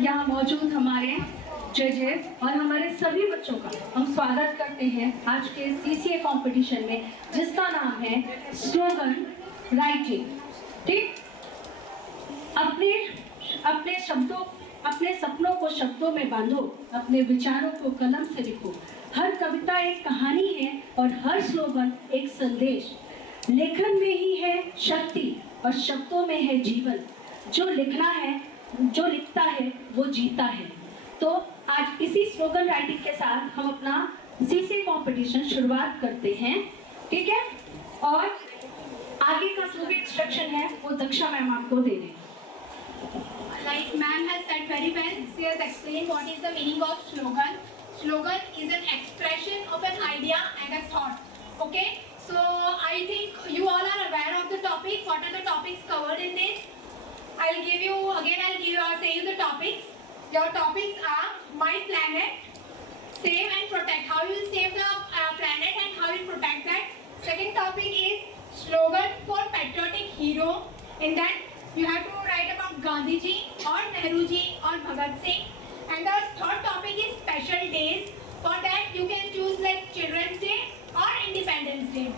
यहाँ मौजूद हमारे जजेस और हमारे सभी बच्चों का हम स्वागत करते हैं आज के सीसीए कंपटीशन में, जिसका नाम है स्लोगन राइटिंग। ठीक, अपने सपनों को शब्दों में बांधो, अपने विचारों को कलम से लिखो। हर कविता एक कहानी है और हर स्लोगन एक संदेश। लेखन में ही है शक्ति और शब्दों में है जीवन। जो लिखता है वो जीता है। तो आज इसी स्लोगन राइटिंग के साथ हम अपना सीसी कंपटीशन शुरुआत करते हैं। ठीक है, और आगे का जो भी इंस्ट्रक्शन है वो दक्षा मैम आपको दे रही हैं। Like ma'am has said very well, she has explained what is the meaning of slogan. Slogan is an expression of an idea and a thought. Okay, so I think you all are aware of the topic. What are the topics covered in this? I'll give you the topics. Your topics are my planet, save and protect. How you will save the planet and how you protect that. Second topic is slogan for patriotic hero. In that you have to write about Gandhi ji or Nehru ji or Bhagat Singh. And the third topic is special days. For that you can choose like Children's Day or Independence Day.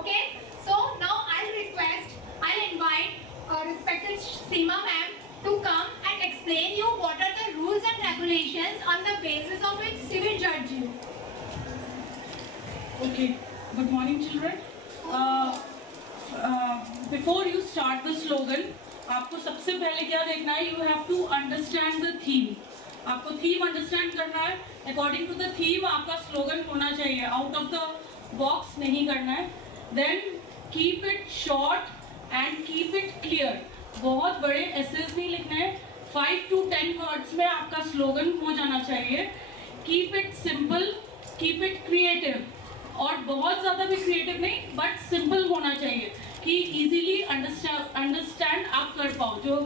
Okay, so now I'll invite respected Seema ma'am to come and explain you what are the rules and regulations on the basis of which she will judge you. Okay, good morning children. Before you start the slogan, आपको सबसे पहले क्या देखना है, you have to understand the theme. आपको theme understand करना है। According to the theme आपका स्लोगन होना चाहिए, आउट ऑफ द बॉक्स नहीं करना है। Then keep it short and keep it clear. बहुत बड़े एसेज नहीं लिखने हैं, 5 to 10 वर्ड्स में आपका स्लोगन हो जाना चाहिए। Keep it simple, keep it creative, और बहुत ज़्यादा भी क्रिएटिव नहीं बट सिंपल होना चाहिए कि इजीली अंडरस्टैंड आप कर पाओ, जो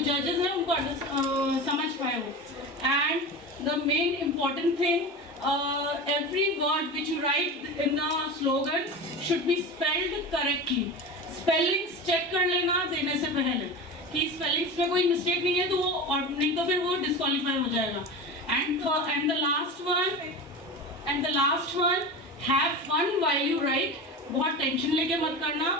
जजेस हैं उनको समझ पाए हो। And the main important thing, every word which you write in the slogan should be spelled correctly. Spellings check कर लेना देने से पहले कि स्पेलिंग्स में कोई मिस्टेक नहीं है, तो वो और नहीं तो फिर वो डिस्क्वालीफाई हो जाएगा। And the last one have fun while you write. बहुत टेंशन लेके मत करना,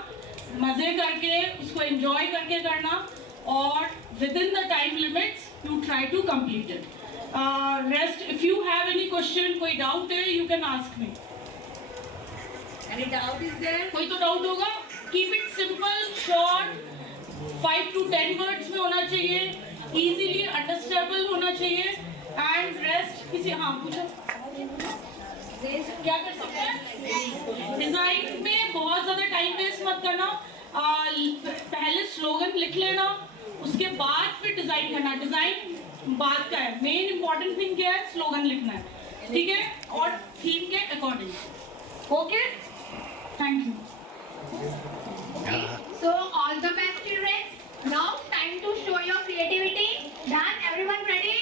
मज़े करके उसको एंजॉय करके करना, और within the time limits you try to complete it. Rest, if you have any question, कोई डाउट है, you can ask me. Any doubt is there? कोई तो डाउट होगा। Keep it simple, short, 5 to 10 words में होना चाहिए, easily understandable होना चाहिए। एंड रेस्ट किसी, हाँ पूछो क्या कर सकते हैं। डिजाइन में बहुत ज्यादा टाइम वेस्ट मत करना, पहले स्लोगन लिख लेना, उसके बाद फिर डिजाइन करना। डिजाइन बाद का है, मेन इंपॉर्टेंट थिंग क्या है, स्लोगन लिखना है, ठीक है, और थीम के according. Okay, thank you. So all the best children. Now time to show your creativity. Done? Everyone ready?